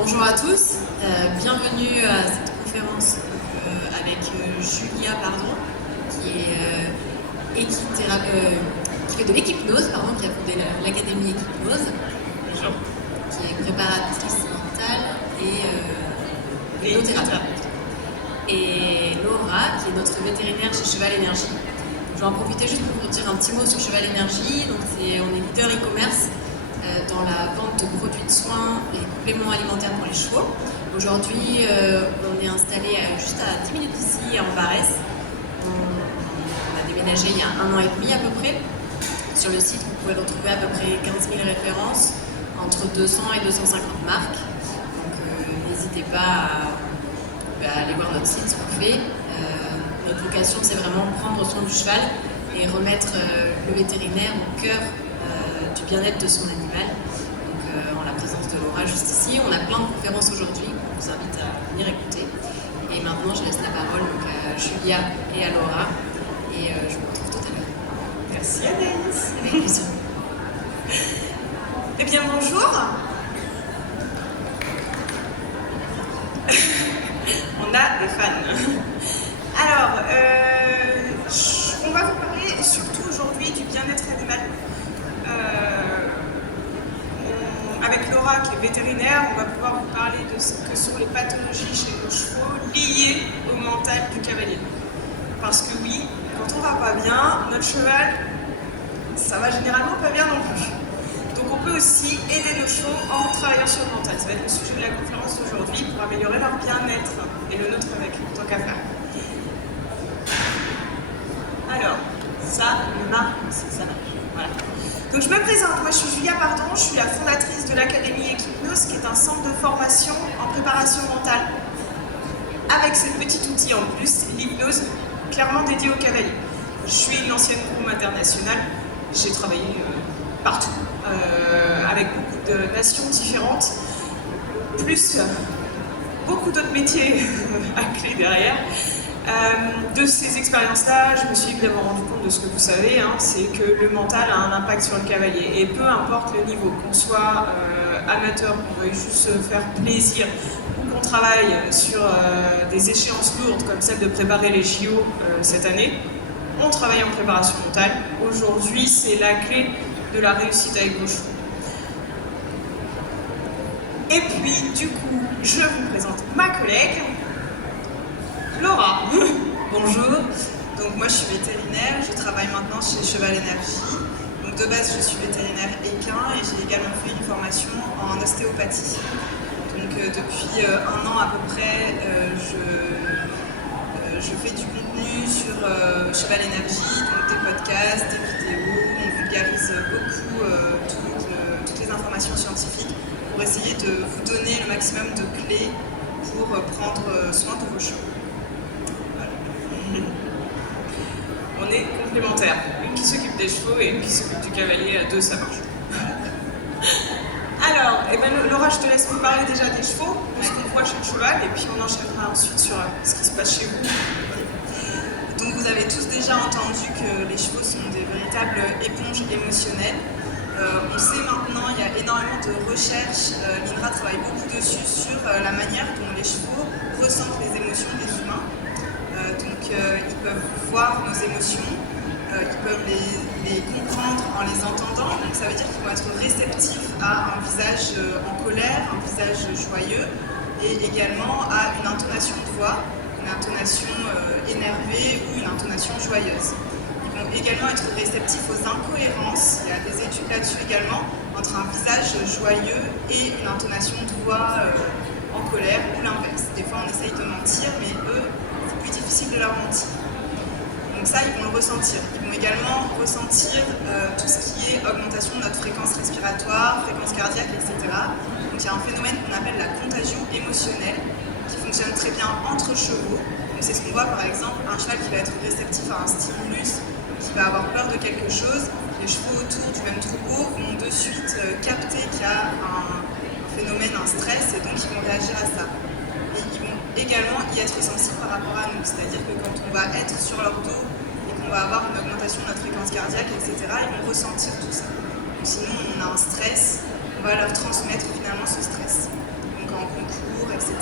Bonjour à tous, bienvenue à cette conférence avec Julia qui fait de l'hypnose, qui a fondé l'Académie Hypnose, qui est préparatrice mentale et hypnothérapeute. Et Laura, qui est notre vétérinaire chez Cheval Énergie. Je vais en profiter juste pour vous dire un petit mot sur Cheval Énergie. Donc on est leader e-commerce dans la vente de produits de soins et compléments alimentaires pour les chevaux. Aujourd'hui, on est installé juste à 10 minutes d'ici, en Varese. On a déménagé il y a 1 an et demi à peu près. Sur le site, vous pouvez retrouver à peu près 15 000 références, entre 200 et 250 marques. Donc n'hésitez pas à aller voir notre site, ce qu'on fait. Notre vocation, c'est vraiment prendre soin du cheval et remettre le vétérinaire au cœur du bien-être de son animal. Donc, en la présence de Laura juste ici, on a plein de conférences aujourd'hui, on vous invite à venir écouter. Et maintenant, je laisse la parole donc, à Julia et à Laura. Et je vous retrouve tout à l'heure. Merci Anaïs. Avec plaisir. Eh bien, bonjour. On a des fans. Alors, on va vous parler surtout aujourd'hui du bien-être animal. Avec Laura qui est vétérinaire, on va pouvoir vous parler de ce que sont les pathologies chez nos chevaux liées au mental du cavalier. Parce que oui, quand on va pas bien, notre cheval, ça va généralement pas bien non plus. Donc on peut aussi aider nos chevaux en travaillant sur le mental. Ça va être le sujet de la conférence aujourd'hui pour améliorer leur bien-être et le nôtre avec, tant qu'à faire. Alors, ça marche. Voilà. Donc je me présente, moi je suis Julia Pardon, je suis la fondatrice de l'Académie Hypnose, qui est un centre de formation en préparation mentale. Avec ce petit outil en plus, l'hypnose, clairement dédiée au cavalier. Je suis une ancienne groom internationale, j'ai travaillé partout, avec beaucoup de nations différentes, plus beaucoup d'autres métiers à clé derrière. De ces expériences-là, je me suis évidemment rendu compte de ce que vous savez, c'est que le mental a un impact sur le cavalier. Et peu importe le niveau, qu'on soit amateur, qu'on veuille juste se faire plaisir, ou qu'on travaille sur des échéances lourdes comme celle de préparer les JO cette année, on travaille en préparation mentale. Aujourd'hui, c'est la clé de la réussite avec vos chevaux. Et puis, du coup, je vous présente ma collègue, Laura. Bonjour, donc moi je suis vétérinaire, je travaille maintenant chez Cheval Énergie. Donc de base je suis vétérinaire équin et j'ai également fait une formation en ostéopathie. Donc depuis 1 an à peu près, je fais du contenu sur Cheval Énergie, donc des podcasts, des vidéos, on vulgarise beaucoup toutes les informations scientifiques pour essayer de vous donner le maximum de clés pour prendre soin de vos chevaux. On est complémentaires. Une qui s'occupe des chevaux et une qui s'occupe du cavalier, à deux ça marche. Alors, Laura, je te laisse nous parler déjà des chevaux, de ce qu'on voit chez le cheval, et puis on enchaînera ensuite sur ce qui se passe chez vous. Donc vous avez tous déjà entendu que les chevaux sont des véritables éponges émotionnelles. On sait maintenant, il y a énormément de recherches, l'INRA travaille beaucoup dessus sur la manière dont les chevaux ressentent les émotions des humains. Ils peuvent voir nos émotions, ils peuvent les comprendre en les entendant, donc ça veut dire qu'ils vont être réceptifs à un visage en colère, un visage joyeux, et également à une intonation de voix, une intonation énervée ou une intonation joyeuse. Ils vont également être réceptifs aux incohérences, il y a des études là-dessus également, entre un visage joyeux et une intonation de voix en colère ou l'inverse. Des fois on essaye de mentir, mais eux, difficile de leur mentir. Donc ça, ils vont le ressentir. Ils vont également ressentir tout ce qui est augmentation de notre fréquence respiratoire, fréquence cardiaque, etc. Donc il y a un phénomène qu'on appelle la contagion émotionnelle qui fonctionne très bien entre chevaux. Donc c'est ce qu'on voit par exemple, un cheval qui va être réceptif à un stimulus, qui va avoir peur de quelque chose. Les chevaux autour du même troupeau vont de suite capter qu'il y a un phénomène, un stress, et donc ils vont réagir à ça. Également y être sensible par rapport à nous, c'est-à-dire que quand on va être sur leur dos et qu'on va avoir une augmentation de notre fréquence cardiaque, etc., ils vont ressentir tout ça. Donc sinon on a un stress, on va leur transmettre finalement ce stress. Donc donc en concours, etc.,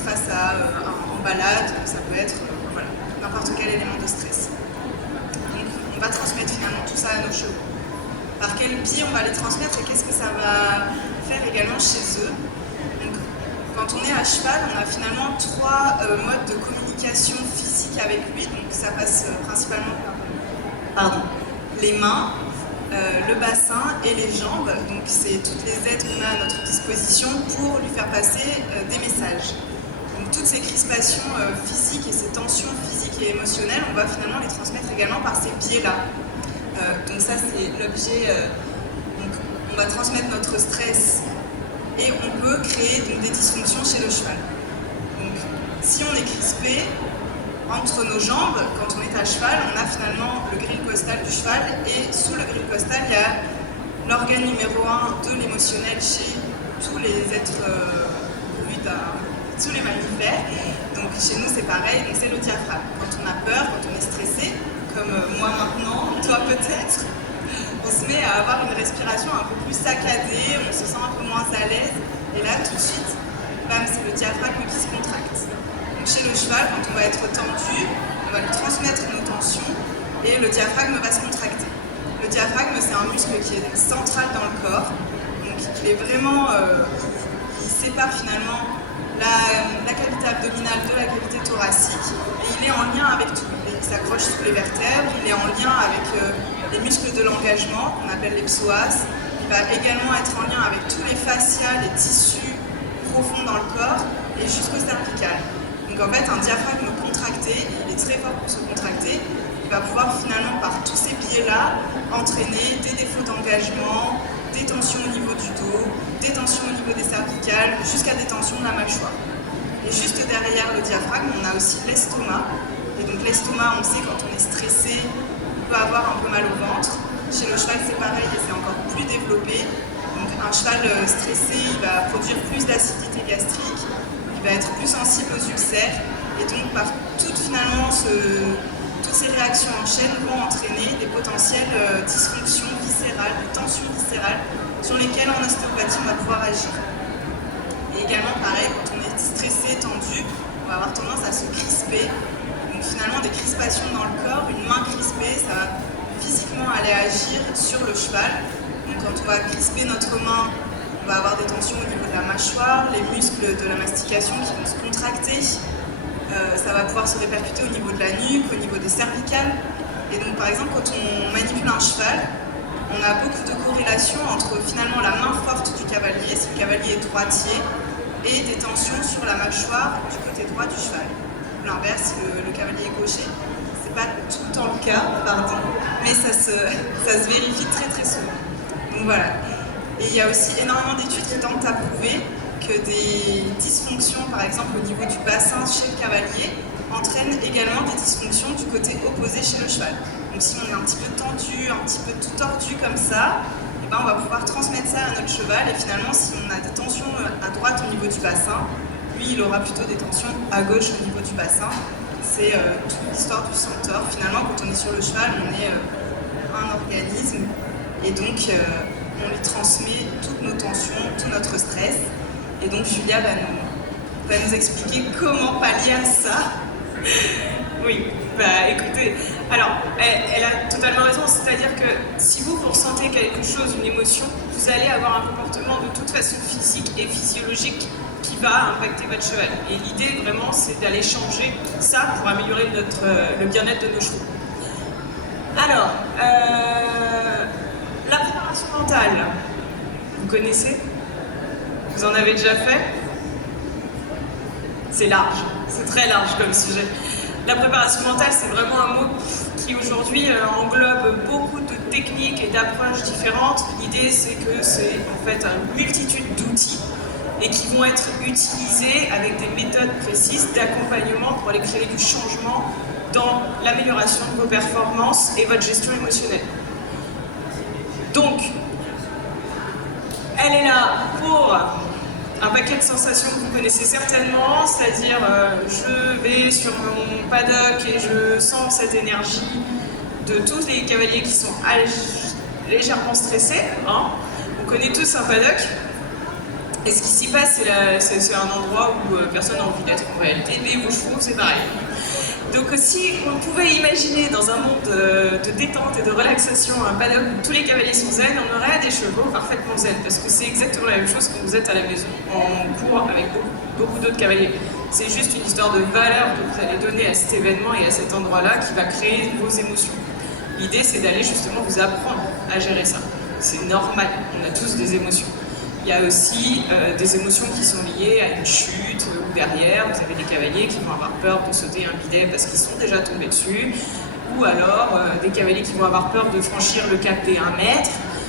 face à en balade, ça peut être voilà, n'importe quel élément de stress. Donc on va transmettre finalement tout ça à nos chevaux. Par quel biais on va les transmettre et qu'est-ce que ça va faire également chez eux. Donc, quand on est à cheval, on a finalement 3 modes de communication physique avec lui, donc ça passe principalement par les mains, le bassin et les jambes, donc c'est toutes les aides qu'on a à notre disposition pour lui faire passer des messages. Donc toutes ces crispations physiques et ces tensions physiques et émotionnelles, on va finalement les transmettre également par ces biais-là. Donc ça c'est l'objet, donc on va transmettre notre stress et on peut créer donc, des dysfonctions chez le cheval. Donc si on est crispé, entre nos jambes, quand on est à cheval, on a finalement le grille costal du cheval et sous le grille costal, il y a l'organe numéro 1 de l'émotionnel chez tous les êtres tous les mammifères. Donc chez nous c'est pareil, donc c'est le diaphragme. Quand on a peur, quand on est stressé, comme moi maintenant, toi peut-être, on se met à avoir une respiration un peu plus saccadée, on se sent un peu moins à l'aise, et là tout de suite, bam, c'est le diaphragme qui se contracte. Donc chez le cheval, quand on va être tendu, on va lui transmettre nos tensions, et le diaphragme va se contracter. Le diaphragme, c'est un muscle qui est central dans le corps, donc il est vraiment, il sépare finalement la cavité abdominale de la cavité thoracique, et il est en lien avec tout. Il s'accroche sous les vertèbres, il est en lien avec les muscles de l'engagement, qu'on appelle les psoas. Il va également être en lien avec tous les fascias, les tissus profonds dans le corps, et jusqu'au cervical. Donc en fait, un diaphragme contracté, il est très fort pour se contracter, il va pouvoir finalement, par tous ces biais-là, entraîner des défauts d'engagement, des tensions au niveau du dos, des tensions au niveau des cervicales, jusqu'à des tensions de la mâchoire. Et juste derrière le diaphragme, on a aussi l'estomac. Et donc l'estomac, on sait quand on est stressé, on peut avoir un peu mal au ventre. Chez le cheval, c'est pareil et c'est encore plus développé. Donc un cheval stressé, il va produire plus d'acidité gastrique, il va être plus sensible aux ulcères. Et donc par toutes ces réactions en chaîne vont entraîner des potentielles dysfonctions viscérales, des tensions viscérales sur lesquelles en ostéopathie on va pouvoir agir. Et également pareil, quand on est stressé, tendu, on va avoir tendance à se crisper. Donc finalement des crispations dans le corps, une main crispée, ça va physiquement aller agir sur le cheval. Donc quand on va crisper notre main, on va avoir des tensions au niveau de la mâchoire, les muscles de la mastication qui vont se contracter. Ça va pouvoir se répercuter au niveau de la nuque, au niveau des cervicales. Et donc par exemple quand on manipule un cheval, on a beaucoup de corrélations entre finalement la main forte du cavalier, si le cavalier est droitier, et des tensions sur la mâchoire du côté droit du cheval. L'inverse, le cavalier est gaucher, c'est pas tout le temps le cas, pardon, mais ça se vérifie très très souvent. Donc voilà. Et il y a aussi énormément d'études qui tentent à prouver que des dysfonctions, par exemple au niveau du bassin chez le cavalier, entraînent également des dysfonctions du côté opposé chez le cheval. Donc si on est un petit peu tendu, un petit peu tout tordu comme ça, et ben on va pouvoir transmettre ça à notre cheval, et finalement si on a des tensions à droite au niveau du bassin, lui il aura plutôt des tensions à gauche au niveau du bassin. C'est toute l'histoire du centaure. Finalement quand on est sur le cheval, on est un organisme, et donc on lui transmet toutes nos tensions, tout notre stress. Et donc Julia va nous expliquer comment pallier à ça. Oui, bah écoutez, alors elle a totalement raison, c'est-à-dire que si vous ressentez quelque chose, une émotion, vous allez avoir un comportement de toute façon physique et physiologique qui va impacter votre cheval. Et l'idée vraiment c'est d'aller changer ça pour améliorer le bien-être de nos chevaux. Alors, la préparation mentale, vous connaissez ? Vous en avez déjà fait ? C'est large, c'est très large comme sujet. La préparation mentale, c'est vraiment un mot qui aujourd'hui englobe beaucoup de techniques et d'approches différentes. L'idée, c'est que c'est en fait une multitude d'outils et qui vont être utilisés avec des méthodes précises d'accompagnement pour aller créer du changement dans l'amélioration de vos performances et votre gestion émotionnelle. Donc, elle est là pour un paquet de sensations que vous connaissez certainement, c'est-à-dire je vais sur mon paddock et je sens cette énergie de tous les cavaliers qui sont légèrement stressés. Hein. On connaît tous un paddock. Et ce qui s'y passe, c'est un endroit où personne n'a envie d'être en réalité, mais vos chevaux, c'est pareil. Donc si on pouvait imaginer dans un monde de détente et de relaxation un paddock où tous les cavaliers sont zen, on aurait des chevaux parfaitement zen, parce que c'est exactement la même chose quand vous êtes à la maison, en cours avec beaucoup d'autres cavaliers. C'est juste une histoire de valeur que vous allez donner à cet événement et à cet endroit-là qui va créer vos émotions. L'idée, c'est d'aller justement vous apprendre à gérer ça. C'est normal, on a tous des émotions. Il y a aussi des émotions qui sont liées à une chute ou derrière. Vous avez des cavaliers qui vont avoir peur de sauter un bidet parce qu'ils sont déjà tombés dessus. Ou alors des cavaliers qui vont avoir peur de franchir le cap des 1 mètre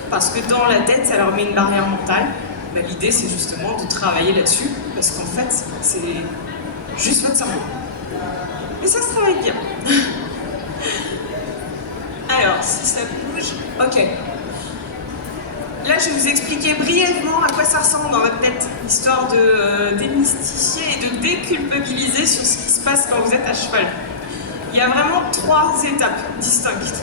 parce que dans la tête, ça leur met une barrière mentale. Ben, l'idée, c'est justement de travailler là-dessus parce qu'en fait, c'est juste votre cerveau. Et ça se travaille bien. Alors, si ça bouge... Ok. Là, je vais vous expliquer brièvement à quoi ça ressemble dans votre tête, histoire de démystifier et de déculpabiliser sur ce qui se passe quand vous êtes à cheval. Il y a vraiment 3 étapes distinctes.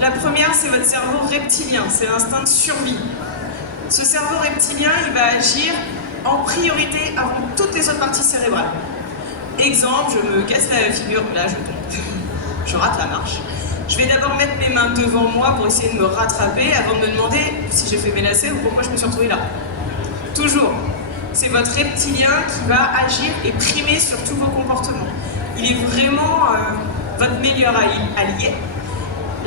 La première, c'est votre cerveau reptilien, c'est l'instinct de survie. Ce cerveau reptilien, il va agir en priorité avant toutes les autres parties cérébrales. Exemple, je me casse la figure, là je tombe, je rate la marche. Je vais d'abord mettre mes mains devant moi pour essayer de me rattraper avant de me demander si j'ai fait mes lacets ou pourquoi je me suis retrouvée là. Toujours. C'est votre reptilien qui va agir et primer sur tous vos comportements. Il est vraiment votre meilleur allié.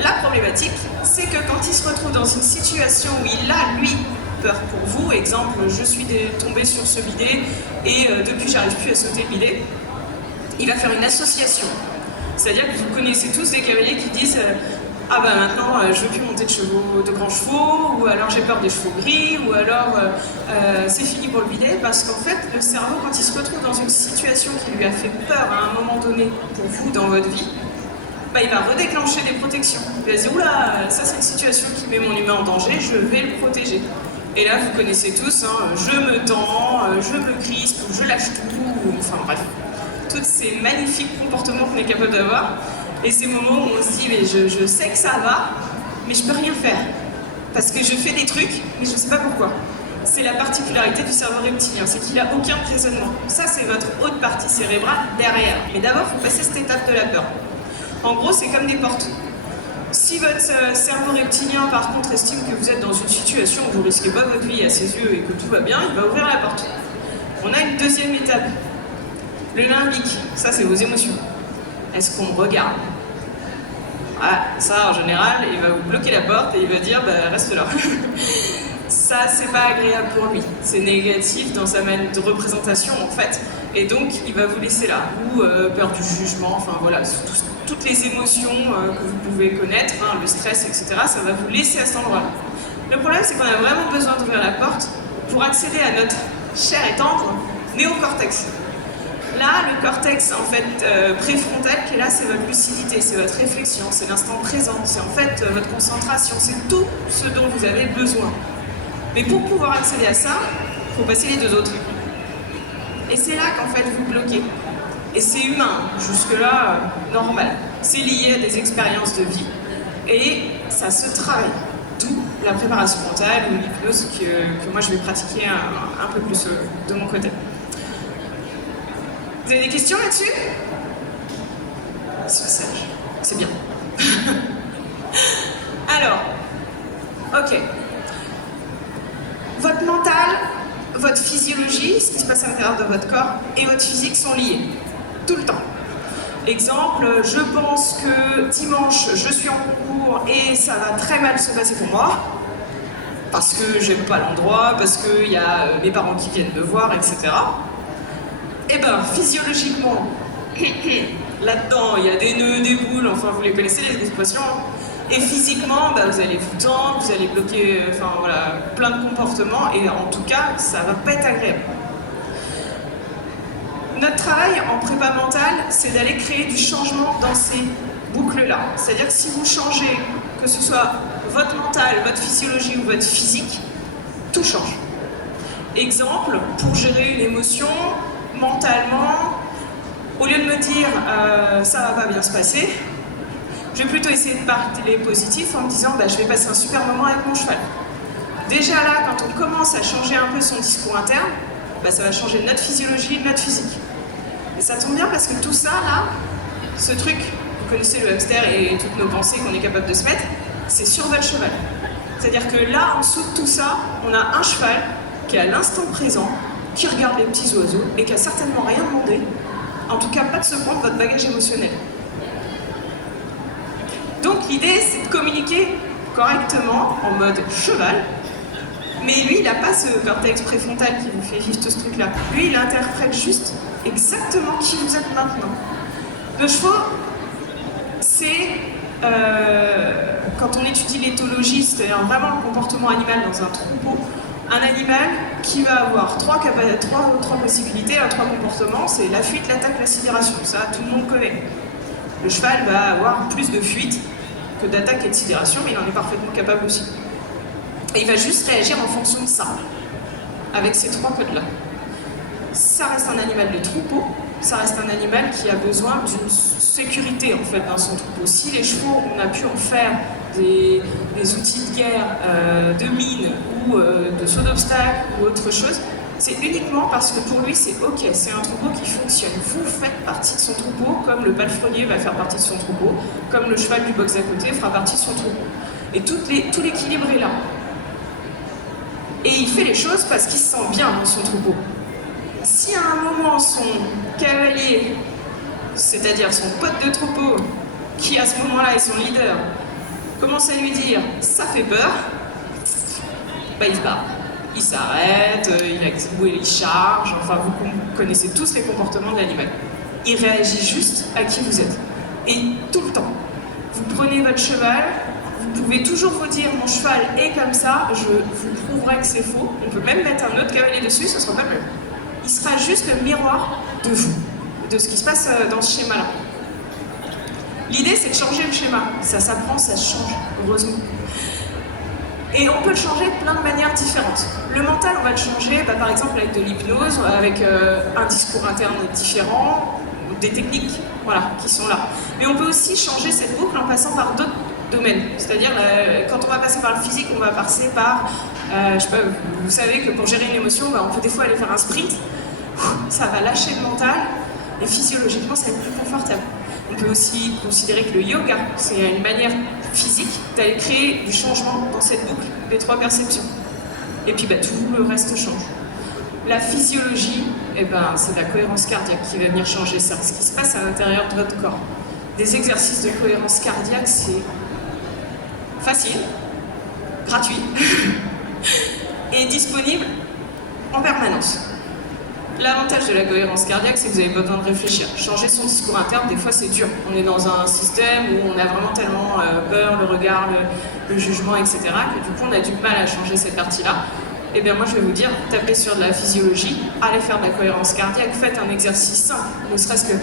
La problématique, c'est que quand il se retrouve dans une situation où il a, lui, peur pour vous, exemple, je suis tombée sur ce bidet et depuis j'arrive plus à sauter le bidet, il va faire une association. C'est-à-dire que vous connaissez tous des cavaliers qui disent ah ben maintenant je veux plus monter de grands chevaux, ou alors j'ai peur des chevaux gris, ou alors c'est fini pour le bidet, parce qu'en fait le cerveau, quand il se retrouve dans une situation qui lui a fait peur à un moment donné pour vous dans votre vie, bah, il va redéclencher des protections. Il va se dire oula, ça c'est une situation qui met mon humain en danger, je vais le protéger. Et là vous connaissez tous, hein, je me tends, je me crispe, je lâche tout, enfin bref. Tous ces magnifiques comportements qu'on est capable d'avoir, et ces moments où on se dit mais je sais que ça va, mais je peux rien faire parce que je fais des trucs mais je sais pas pourquoi. C'est la particularité du cerveau reptilien, c'est qu'il a aucun raisonnement. Ça c'est votre haute partie cérébrale derrière, mais d'abord il faut passer cette étape de la peur. En gros c'est comme des portes. Si votre cerveau reptilien par contre estime que vous êtes dans une situation où vous risquez pas votre vie à ses yeux et que tout va bien, il va ouvrir la porte. On a une deuxième étape. Le limbique, ça c'est vos émotions. Est-ce qu'on regarde? Ah, ça en général, il va vous bloquer la porte et il va dire bah, reste là. Ça c'est pas agréable pour lui. C'est négatif dans sa manière de représentation en fait. Et donc il va vous laisser là. Ou peur du jugement, enfin voilà, toutes les émotions que vous pouvez connaître, hein, le stress, etc. Ça va vous laisser à cet endroit-là. Le problème c'est qu'on a vraiment besoin d'ouvrir la porte pour accéder à notre cher et tendre néocortex. Là, le cortex en fait préfrontal qui est là, c'est votre lucidité, c'est votre réflexion, c'est l'instant présent, c'est en fait votre concentration, c'est tout ce dont vous avez besoin. Mais pour pouvoir accéder à ça, il faut passer les 2 autres. Et c'est là qu'en fait vous bloquez. Et c'est humain, jusque-là, normal. C'est lié à des expériences de vie et ça se travaille. D'où la préparation mentale ou l'hypnose que moi je vais pratiquer un peu plus de mon côté. Vous avez des questions là-dessus? Sois sage, c'est bien. Alors, ok. Votre mental, votre physiologie, ce qui se passe à l'intérieur de votre corps, et votre physique sont liés. Tout le temps. Exemple, je pense que dimanche, je suis en concours et ça va très mal se passer pour moi, parce que j'aime pas l'endroit, parce qu'il y a mes parents qui viennent me voir, etc. Eh ben, physiologiquement, là-dedans, il y a des nœuds, des boules, enfin, vous les connaissez, les expressions. Et physiquement, bah, vous allez vous tendre, vous allez bloquer, enfin, voilà, plein de comportements, et en tout cas, ça va pas être agréable. Notre travail en prépa mentale, c'est d'aller créer du changement dans ces boucles-là. C'est-à-dire que si vous changez, que ce soit votre mental, votre physiologie ou votre physique, tout change. Exemple, pour gérer une émotion, mentalement, au lieu de me dire ça va pas bien se passer, je vais plutôt essayer de parler positif en me disant bah, je vais passer un super moment avec mon cheval. déjà là, quand on commence à changer un peu son discours interne, bah, ça va changer notre physiologie, notre physique. Et ça tombe bien parce que tout ça, là, ce truc, vous connaissez le hamster et toutes nos pensées qu'on est capable de se mettre, c'est sur votre cheval. C'est-à-dire que là, en dessous de tout ça, on a un cheval qui est à l'instant présent, qui regarde les petits oiseaux et qui a certainement rien demandé, en tout cas pas de se prendre votre bagage émotionnel. Donc l'idée, c'est de communiquer correctement en mode cheval, mais lui, il n'a pas ce cortex préfrontal qui vous fait vivre tout ce truc-là. Lui, il interprète juste exactement qui vous êtes maintenant. Le chevaux, c'est, quand on étudie l'éthologie, c'est-à-dire vraiment le comportement animal dans un troupeau, un animal qui va avoir trois possibilités, trois comportements, c'est la fuite, l'attaque, la sidération. Ça, tout le monde connaît. Le cheval va avoir plus de fuite que d'attaque et de sidération, mais il en est parfaitement capable aussi. Et il va juste réagir en fonction de ça, avec ces trois codes-là. Ça reste un animal de troupeau, ça reste un animal qui a besoin d'une sécurité en fait dans son troupeau. Si les chevaux, on a pu en faire des outils de guerre, de mine ou de saut d'obstacles ou autre chose, c'est uniquement parce que pour lui c'est ok, c'est un troupeau qui fonctionne. Vous faites partie de son troupeau, comme le palefrenier va faire partie de son troupeau, comme le cheval du box à côté fera partie de son troupeau. Et tout l'équilibre est là. Et il fait les choses parce qu'il se sent bien dans son troupeau. Si à un moment son cavalier, c'est-à-dire son pote de troupeau, qui à ce moment-là est son leader, commence à lui dire « ça fait peur », bah il se barre. Il s'arrête, il active ou il charge, enfin vous connaissez tous les comportements de l'animal. Il réagit juste à qui vous êtes. Et tout le temps. Vous prenez votre cheval, vous pouvez toujours vous dire mon cheval est comme ça, je vous prouverai que c'est faux. On peut même mettre un autre cavalier dessus, ce sera pas le même. Il sera juste le miroir de vous, de ce qui se passe dans ce schéma-là. L'idée c'est de changer le schéma. Ça s'apprend, ça se change, heureusement. Et on peut le changer de plein de manières différentes. Le mental, on va le changer par exemple avec de l'hypnose, avec un discours interne différent, des techniques voilà, qui sont là. Mais on peut aussi changer cette boucle en passant par d'autres domaines. C'est-à-dire, quand on va passer par le physique, on va passer par... je sais pas, vous savez que pour gérer une émotion, on peut des fois aller faire un sprint, ça va lâcher le mental, et physiologiquement, ça va être plus confortable. On peut aussi considérer que le yoga, c'est une manière physique d'aller créer du changement dans cette boucle des trois perceptions. Et puis tout le reste change. La physiologie, c'est la cohérence cardiaque qui va venir changer ça, ce qui se passe à l'intérieur de votre corps. Des exercices de cohérence cardiaque, c'est facile, gratuit et disponible en permanence. L'avantage de la cohérence cardiaque, c'est que vous n'avez pas besoin de réfléchir. Changer son discours interne, des fois c'est dur. On est dans un système où on a vraiment tellement peur, le regard, le jugement, etc. que du coup on a du mal à changer cette partie-là. Et bien moi je vais vous dire, tapez sur de la physiologie, allez faire de la cohérence cardiaque, faites un exercice simple, ne serait-ce que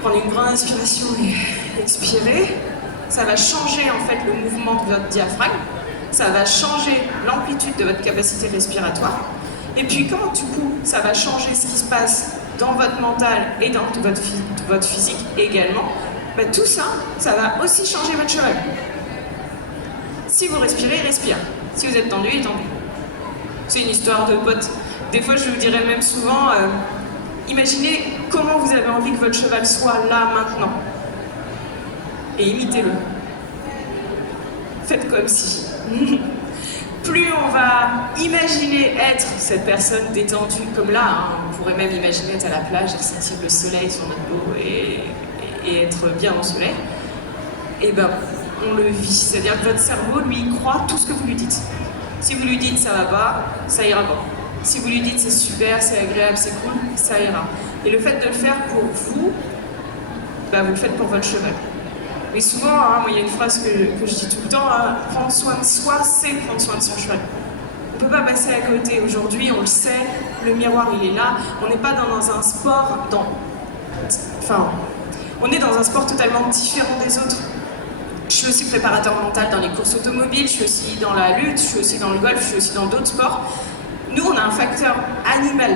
prendre une grande inspiration et expirer. Ça va changer en fait le mouvement de votre diaphragme, ça va changer l'amplitude de votre capacité respiratoire. Et puis quand du coup, ça va changer ce qui se passe dans votre mental et dans votre physique également, tout ça, ça va aussi changer votre cheval. Si vous respirez, il respire. Si vous êtes tendu, il est tendu. C'est une histoire de potes. Des fois, je vous dirais même souvent, imaginez comment vous avez envie que votre cheval soit là, maintenant. Et imitez-le. Faites comme si. Plus on va imaginer être cette personne détendue, comme là, on pourrait même imaginer être à la plage et sentir le soleil sur notre peau et être bien au soleil, et on le vit. C'est-à-dire que votre cerveau, lui, croit tout ce que vous lui dites. Si vous lui dites ça va pas, ça ira pas. Si vous lui dites c'est super, c'est agréable, c'est cool, ça ira. Et le fait de le faire pour vous, vous le faites pour votre cheval. Mais souvent, moi, il y a une phrase que je dis tout le temps, prendre soin de soi, c'est prendre soin de son cheval. On ne peut pas passer à côté. Aujourd'hui, on le sait, le miroir, il est là. On n'est pas dans un sport, on est dans un sport totalement différent des autres. Je suis aussi préparateur mental dans les courses automobiles, je suis aussi dans la lutte, je suis aussi dans le golf, je suis aussi dans d'autres sports. Nous, on a un facteur animal.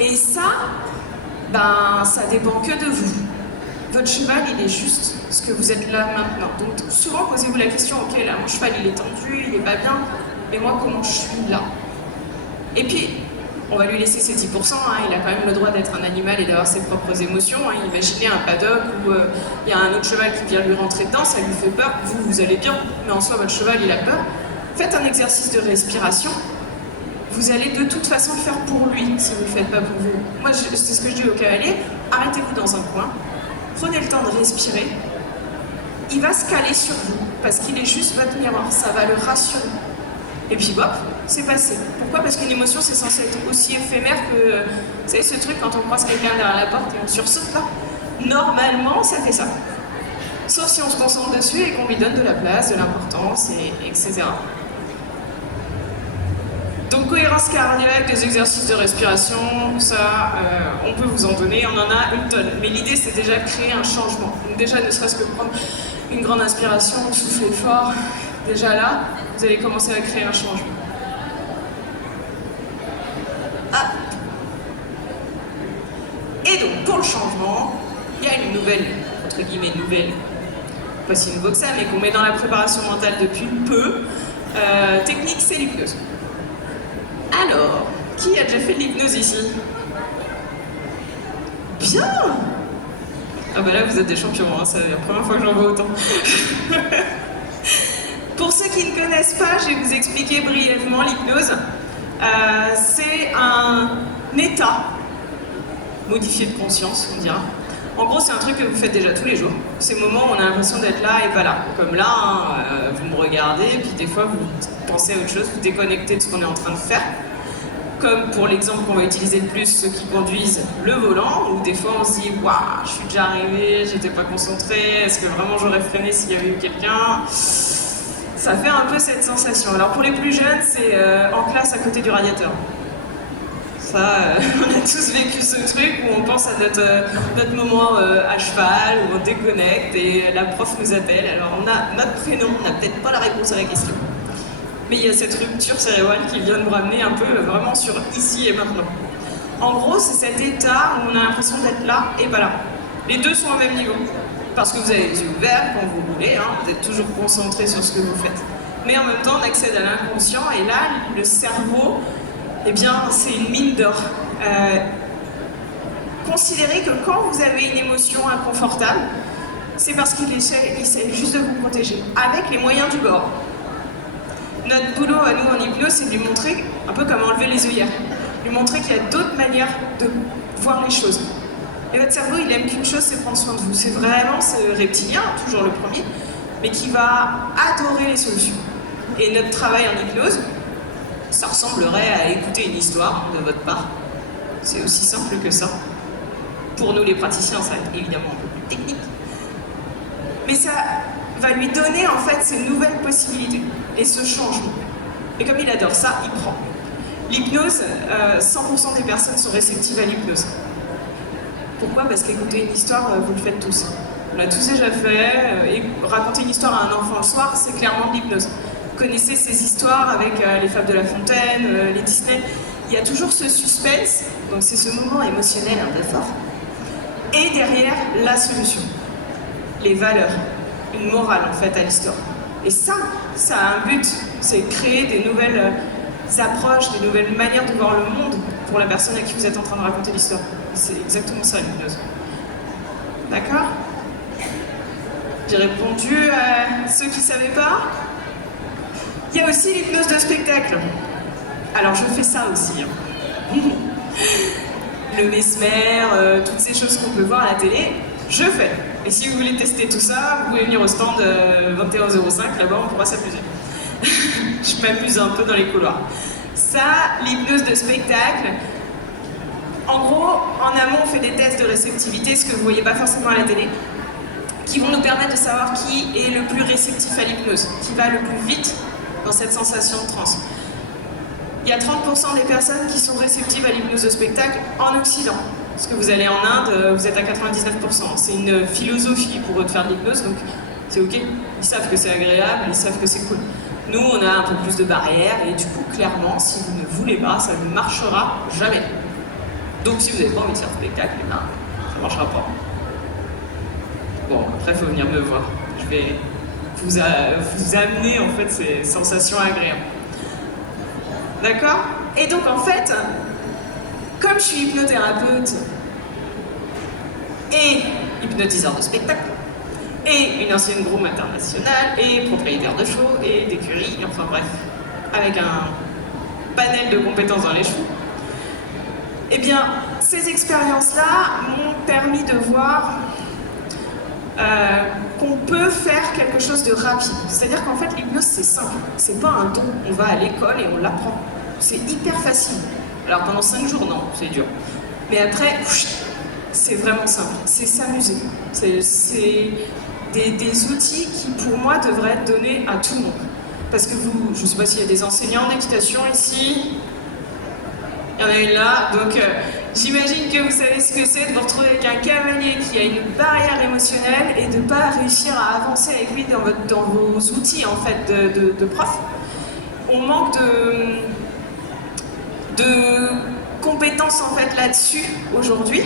Et ça, ça dépend que de vous. Votre cheval, il est juste ce que vous êtes là maintenant. Donc souvent, posez-vous la question, ok, là, mon cheval, il est tendu, il est pas bien. mais moi comment je suis là. Et puis, on va lui laisser ses 10%, il a quand même le droit d'être un animal et d'avoir ses propres émotions. Imaginez un paddock où il y a un autre cheval qui vient lui rentrer dedans, ça lui fait peur, vous allez bien, mais en soi votre cheval il a peur. Faites un exercice de respiration, vous allez de toute façon le faire pour lui si vous ne le faites pas pour vous. Moi c'est ce que je dis au cavalier, arrêtez-vous dans un coin, prenez le temps de respirer, il va se caler sur vous parce qu'il est juste votre miroir, ça va le rassurer. Et puis hop, c'est passé. Pourquoi? Parce qu'une émotion, c'est censé être aussi éphémère que... Vous savez ce truc quand on croise quelqu'un derrière la porte et on sursaute là? Normalement, ça fait ça. Sauf si on se concentre dessus et qu'on lui donne de la place, de l'importance, etc. Donc cohérence cardiaque, des exercices de respiration, ça, on peut vous en donner, on en a une tonne. Mais l'idée, c'est déjà de créer un changement. Donc déjà, ne serait-ce que prendre une grande inspiration, souffler fort. Déjà là, vous allez commencer à créer un changement. Ah. Et donc, pour le changement, il y a une nouvelle, entre guillemets, nouvelle, pas si nouveau que ça, mais qu'on met dans la préparation mentale depuis peu. Technique, c'est l'hypnose. Alors, qui a déjà fait de l'hypnose ici? Bien! Ah bah là, vous êtes des champions, hein, c'est la première fois que j'en vois autant. Pour ceux qui ne connaissent pas, je vais vous expliquer brièvement l'hypnose. C'est un état modifié de conscience, on dira. En gros, c'est un truc que vous faites déjà tous les jours. Ces moments où on a l'impression d'être là et pas là. Comme là, vous me regardez, puis des fois vous pensez à autre chose, vous déconnectez de ce qu'on est en train de faire. Comme pour l'exemple qu'on va utiliser le plus, ceux qui conduisent le volant, où des fois on se dit « Waouh, je suis déjà arrivé, j'étais pas concentré, est-ce que vraiment j'aurais freiné s'il y avait eu quelqu'un ?» Ça fait un peu cette sensation. Alors pour les plus jeunes, c'est en classe à côté du radiateur. Ça, on a tous vécu ce truc où on pense à notre moment à cheval, où on déconnecte et la prof nous appelle. Alors on a notre prénom, on n'a peut-être pas la réponse à la question. Mais il y a cette rupture cérébrale qui vient nous ramener un peu vraiment sur ici et maintenant. En gros, c'est cet état où on a l'impression d'être là et pas là. Les deux sont au même niveau. Parce que vous avez les yeux ouverts quand vous roulez, hein, vous êtes toujours concentré sur ce que vous faites. Mais en même temps, on accède à l'inconscient et là, le cerveau, eh bien, c'est une mine d'or. Considérez que quand vous avez une émotion inconfortable, c'est parce qu'il essaie juste de vous protéger, avec les moyens du bord. Notre boulot à nous en hypnose, c'est de lui montrer, un peu comme enlever les œillères, lui montrer qu'il y a d'autres manières de voir les choses. Et votre cerveau, il aime qu'une chose, c'est prendre soin de vous. C'est vraiment ce reptilien, toujours le premier, mais qui va adorer les solutions. Et notre travail en hypnose, ça ressemblerait à écouter une histoire de votre part. C'est aussi simple que ça. Pour nous les praticiens, ça va être évidemment un peu plus technique. Mais ça va lui donner en fait ces nouvelles possibilités et ce changement. Et comme il adore ça, il prend. L'hypnose, 100% des personnes sont réceptives à l'hypnose. Pourquoi? Parce qu'écouter une histoire, vous le faites tous. On l'a tous déjà fait. Et raconter une histoire à un enfant le soir, c'est clairement de l'hypnose. Vous connaissez ces histoires avec les Fables de La Fontaine, les Disney. Il y a toujours ce suspense, donc c'est ce moment émotionnel un peu fort. Et derrière, la solution. Les valeurs. Une morale en fait à l'histoire. Et ça a un but, c'est créer des nouvelles approches, des nouvelles manières de voir le monde pour la personne à qui vous êtes en train de raconter l'histoire. C'est exactement ça l'hypnose. D'accord? J'ai répondu à ceux qui ne savaient pas. Il y a aussi l'hypnose de spectacle. Alors je fais ça aussi. Hein. Le mesmer, toutes ces choses qu'on peut voir à la télé, je fais. Et si vous voulez tester tout ça, vous pouvez venir au stand 21,05, là-bas on pourra s'amuser. Je m'amuse un peu dans les couloirs. Ça, l'hypnose de spectacle, en gros, en amont, on fait des tests de réceptivité, ce que vous ne voyez pas forcément à la télé, qui vont nous permettre de savoir qui est le plus réceptif à l'hypnose, qui va le plus vite dans cette sensation de transe. Il y a 30% des personnes qui sont réceptives à l'hypnose de spectacle en Occident. Parce que vous allez en Inde, vous êtes à 99%. C'est une philosophie pour eux de faire de l'hypnose, donc c'est ok. Ils savent que c'est agréable, ils savent que c'est cool. Nous, on a un peu plus de barrières, et du coup, clairement, si vous ne voulez pas, ça ne marchera jamais. Donc si vous n'avez pas envie de faire de spectacle, eh ben, ça ne marchera pas. Bon, après, il faut venir me voir. Je vais vous amener, en fait, ces sensations agréables. D'accord? Et donc en fait, comme je suis hypnothérapeute et hypnotiseur de spectacle, et une ancienne groom internationale, et propriétaire de show, et d'écurie, enfin bref, avec un panel de compétences dans les cheveux, eh bien, ces expériences-là m'ont permis de voir qu'on peut faire quelque chose de rapide. C'est-à-dire qu'en fait, l'hypnose, c'est simple. C'est pas un don. On va à l'école et on l'apprend. C'est hyper facile. Alors pendant 5 jours, non, c'est dur. Mais après, c'est vraiment simple. C'est s'amuser. C'est des outils qui, pour moi, devraient être donnés à tout le monde. Parce que vous, je ne sais pas s'il y a des enseignants d'équitation ici. Il y en a une là. Donc, j'imagine que vous savez ce que c'est de vous retrouver avec un cavalier qui a une barrière émotionnelle et de ne pas réussir à avancer avec lui dans vos outils en fait, de prof. On manque de compétences en fait, là-dessus aujourd'hui.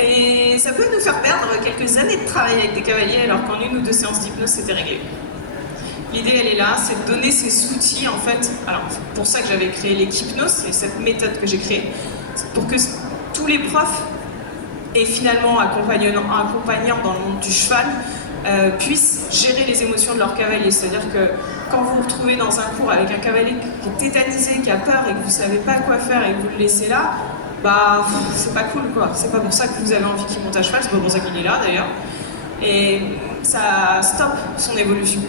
Et ça peut nous faire perdre quelques années de travail avec des cavaliers alors qu'en 1 ou 2 séances d'hypnose, c'était réglé. L'idée, elle est là, c'est de donner ces outils, en fait. Alors, c'est pour ça que j'avais créé l'équipnose, c'est cette méthode que j'ai créée, pour que tous les profs et finalement accompagnants dans le monde du cheval puissent gérer les émotions de leur cavalier. C'est-à-dire que quand vous vous retrouvez dans un cours avec un cavalier qui est tétanisé, qui a peur et que vous ne savez pas quoi faire et que vous le laissez là, bah, c'est pas cool, quoi. C'est pas pour ça que vous avez envie qu'il monte à cheval, c'est pas pour ça qu'il est là, d'ailleurs. Et ça stoppe son évolution.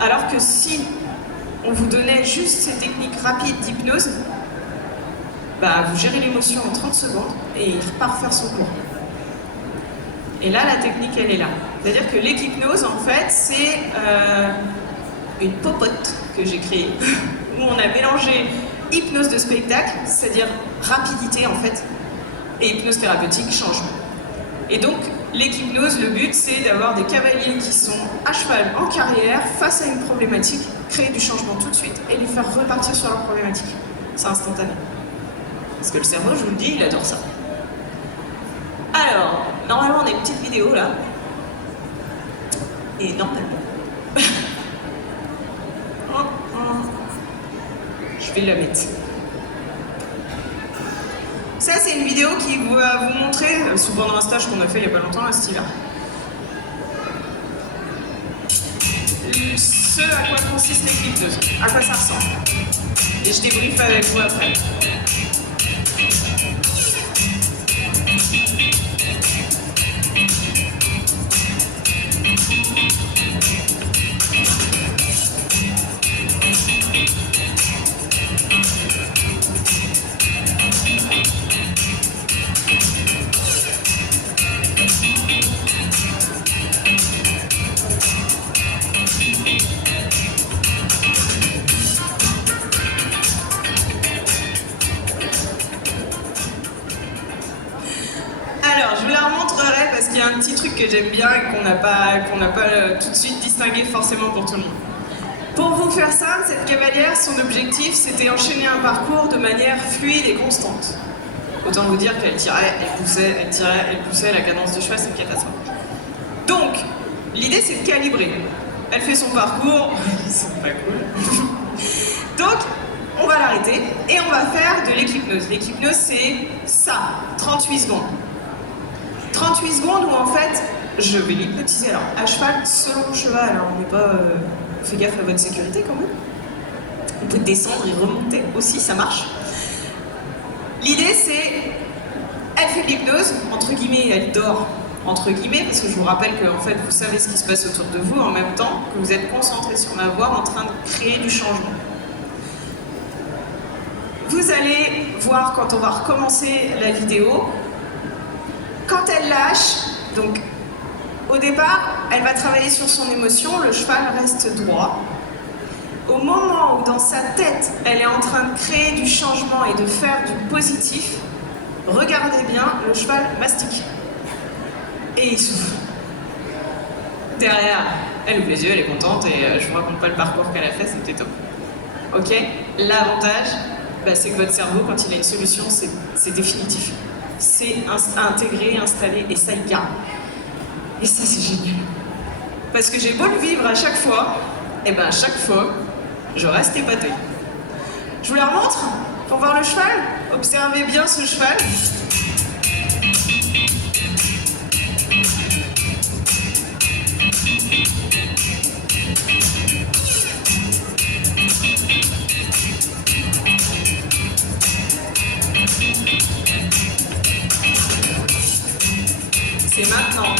Alors que si on vous donnait juste ces techniques rapides d'hypnose, bah, vous gérez l'émotion en 30 secondes et il repart faire son cours. Et là, la technique, elle est là. C'est-à-dire que l'équipnose, en fait, c'est une popote que j'ai créée, où on a mélangé hypnose de spectacle, c'est-à-dire rapidité, en fait, et hypnose thérapeutique, changement. Et donc, l'équipnose, le but, c'est d'avoir des cavaliers qui sont à cheval en carrière, face à une problématique, créer du changement tout de suite et les faire repartir sur leur problématique. C'est instantané. Parce que le cerveau, je vous le dis, il adore ça. Alors, normalement, on a une petite vidéo là. Et normalement... je vais la mettre. Ça, c'est une vidéo qui va vous montrer, pendant un stage qu'on a fait il n'y a pas longtemps, à cet hiver, ce à quoi consiste l'équipnose, à quoi ça ressemble. Et je débriefe avec vous après. Alors, je vous la remontrerai parce qu'il y a un petit truc que j'aime bien et qu'on n'a pas tout de suite distingué forcément pour tout le monde. Pour vous faire simple, cette cavalière, son objectif, c'était enchaîner un parcours de manière fluide et constante. Autant vous dire qu'elle tirait, elle poussait, elle tirait, elle poussait, la cadence du cheval, c'est une catastrophe. Donc, l'idée, c'est de calibrer. Elle fait son parcours, c'est pas cool. Donc, on va l'arrêter et on va faire de l'équipnose. L'équipnose, c'est ça, 38 secondes. 38 secondes où en fait, je vais l'hypnotiser. Alors, à cheval, selon le cheval, alors on n'est pas... faites gaffe à votre sécurité quand même. On peut descendre et remonter aussi, ça marche. L'idée, c'est... Elle fait de l'hypnose, entre guillemets, elle dort, entre guillemets, parce que je vous rappelle que en fait, vous savez ce qui se passe autour de vous en même temps, que vous êtes concentré sur ma voix en train de créer du changement. Vous allez voir quand on va recommencer la vidéo, quand elle lâche, donc au départ, elle va travailler sur son émotion, le cheval reste droit. Au moment où dans sa tête, elle est en train de créer du changement et de faire du positif, regardez bien, le cheval mastique. Et il souffle. Derrière, elle ouvre les yeux, elle est contente et je vous raconte pas le parcours qu'elle a fait, c'était top. Ok? L'avantage, c'est que votre cerveau, quand il a une solution, c'est définitif. C'est intégré, installé, et ça, il garde. Et ça, c'est génial. Parce que j'ai beau le vivre à chaque fois, et à chaque fois, je reste épatée. Je vous la remontre pour voir le cheval. Observez bien ce cheval. C'est maintenant.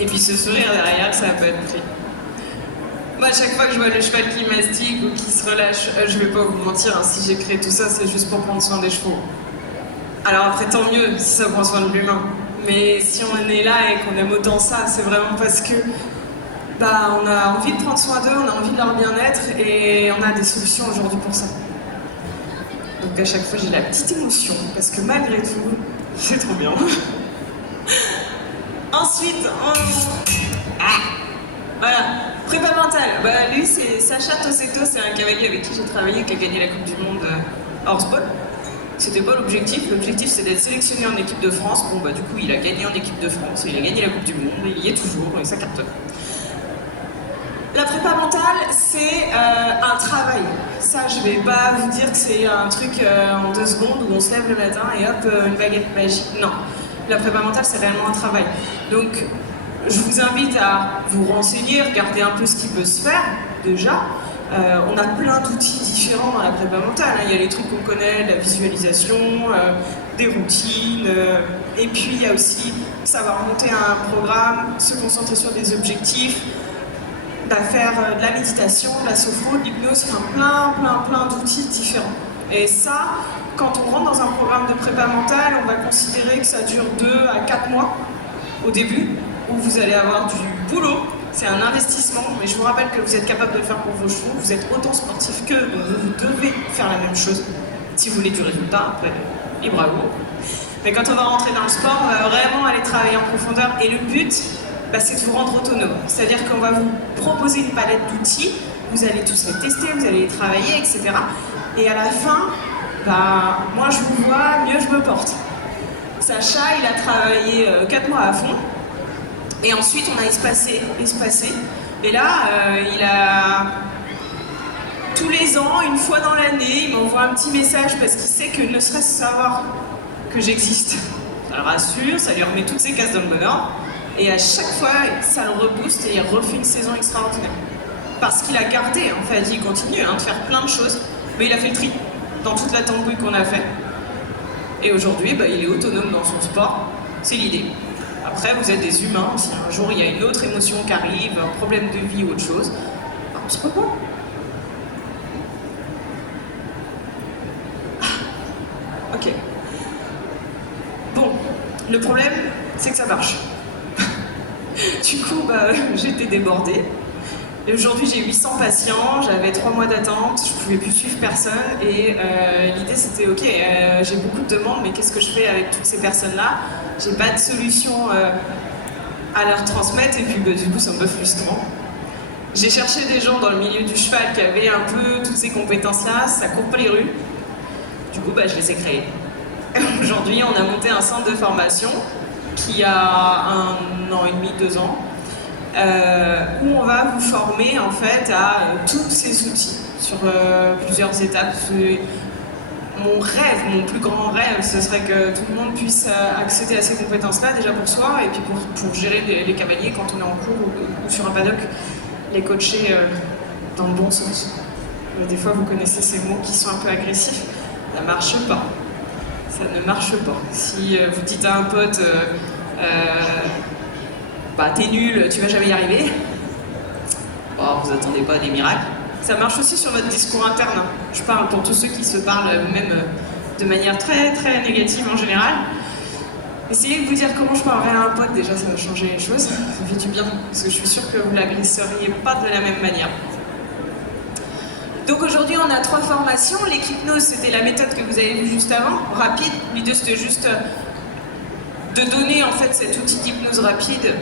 Et puis ce sourire derrière, ça n'a pas de prix. Moi, à chaque fois que je vois le cheval qui mastique ou qui se relâche, je vais pas vous mentir, hein, si j'ai créé tout ça, c'est juste pour prendre soin des chevaux. Alors après, tant mieux si ça prend soin de l'humain. Mais si on est là et qu'on aime autant ça, c'est vraiment parce que on a envie de prendre soin d'eux, on a envie de leur bien-être et on a des solutions aujourd'hui pour ça. Donc à chaque fois, j'ai la petite émotion parce que malgré tout, c'est trop bien. Ensuite, voilà, prépa mentale. Lui, c'est Sacha Tosetto, c'est un cavalier avec qui j'ai travaillé, qui a gagné la Coupe du Monde hors-sport. C'était pas l'objectif. L'objectif, c'est d'être sélectionné en équipe de France. Bon, du coup, il a gagné en équipe de France, il a gagné la Coupe du Monde, il y est toujours, et ça cartonne. La prépa mentale, c'est un travail. Ça, je vais pas vous dire que c'est un truc en 2 secondes où on se lève le matin et hop, une baguette magique. Non. La prépa mentale, c'est réellement un travail. Donc, je vous invite à vous renseigner, regarder un peu ce qui peut se faire, déjà. On a plein d'outils différents dans la prépa mentale. Il y a les trucs qu'on connaît, la visualisation, des routines, et puis il y a aussi savoir monter un programme, se concentrer sur des objectifs, faire de la méditation, de la sophro, de l'hypnose, plein d'outils différents. Et ça, quand on rentre dans un programme de prépa mentale, on va considérer que ça dure 2 à 4 mois au début, où vous allez avoir du boulot. C'est un investissement, mais je vous rappelle que vous êtes capable de le faire pour vos chevaux, vous êtes autant sportif que vous devez faire la même chose. Si vous voulez du résultat, après, et bravo. Mais quand on va rentrer dans le sport, on va vraiment aller travailler en profondeur, et le but, c'est de vous rendre autonome. C'est-à-dire qu'on va vous proposer une palette d'outils, vous allez tous les tester, vous allez les travailler, etc. Et à la fin, moi je vous vois, mieux je me porte. Sacha, il a travaillé 4 mois à fond, et ensuite on a espacé. Et là, il a tous les ans, une fois dans l'année, il m'envoie un petit message parce qu'il sait que ne serait-ce savoir que j'existe, ça le rassure, ça lui remet toutes ses cases dans le bon ordre. Et à chaque fois, ça le rebooste et il refait une saison extraordinaire. Parce qu'il a gardé, en fait, il continue de faire plein de choses, mais il a fait le tri dans toute la tambouille qu'on a fait. Et aujourd'hui, il est autonome dans son sport, c'est l'idée. Après, vous êtes des humains, si un jour il y a une autre émotion qui arrive, un problème de vie ou autre chose, on se prépare. Ok. Bon, le problème, c'est que ça marche. Du coup, j'étais débordée. Et aujourd'hui, j'ai 800 patients, j'avais 3 mois d'attente, je pouvais plus suivre personne. Et l'idée, c'était ok, j'ai beaucoup de demandes, mais qu'est-ce que je fais avec toutes ces personnes-là? J'ai pas de solution à leur transmettre, et puis du coup, c'est un peu frustrant. J'ai cherché des gens dans le milieu du cheval qui avaient un peu toutes ces compétences-là, ça court pas les rues. Du coup, je les ai créés. Aujourd'hui, on a monté un centre de formation qui a 1 an et demi, 2 ans, où on va vous former en fait à tous ces outils sur plusieurs étapes. Mon rêve, mon plus grand rêve, ce serait que tout le monde puisse accéder à ces compétences-là, déjà pour soi, et puis pour gérer les cavaliers quand on est en cours ou sur un paddock, les coacher dans le bon sens. Des fois, vous connaissez ces mots qui sont un peu agressifs, ça ne marche pas. Ça ne marche pas. Si vous dites à un pote t'es nul, tu vas jamais y arriver, vous attendez pas des miracles. Ça marche aussi sur votre discours interne. Je parle pour tous ceux qui se parlent même de manière très très négative en général. Essayez de vous dire comment je parlerai à un pote, déjà ça va changer les choses, ça fait du bien, parce que je suis sûre que vous ne l'agresseriez pas de la même manière. Donc aujourd'hui on a 3 formations. L'hypnose, c'était la méthode que vous avez vue juste avant, rapide. L'idée c'était juste de donner en fait cet outil d'hypnose rapide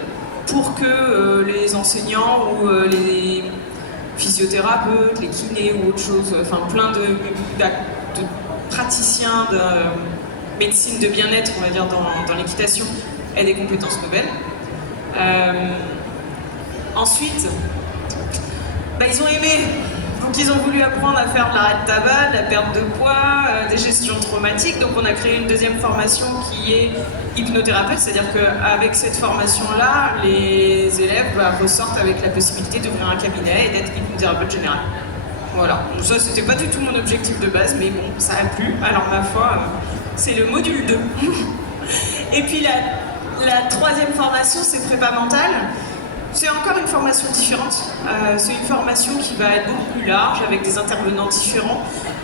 pour que les enseignants ou les physiothérapeutes, les kinés ou autre chose, enfin plein de praticiens de médecine de bien-être, on va dire, dans l'équitation, aient des compétences nouvelles. Ensuite, ils ont aimé, donc ils ont voulu apprendre à faire de l'arrêt de tabac, de la perte de poids, des gestions traumatiques. Donc on a créé une deuxième formation qui est hypnothérapeute, c'est-à-dire qu'avec cette formation-là, les élèves ressortent avec la possibilité d'ouvrir un cabinet et d'être hypnothérapeute général. Voilà, donc ça c'était pas du tout mon objectif de base, mais bon, ça a plu, alors ma foi, c'est le module 2. Et puis la troisième formation, c'est prépa mentale. C'est encore une formation différente. C'est une formation qui va être beaucoup plus large, avec des intervenants différents,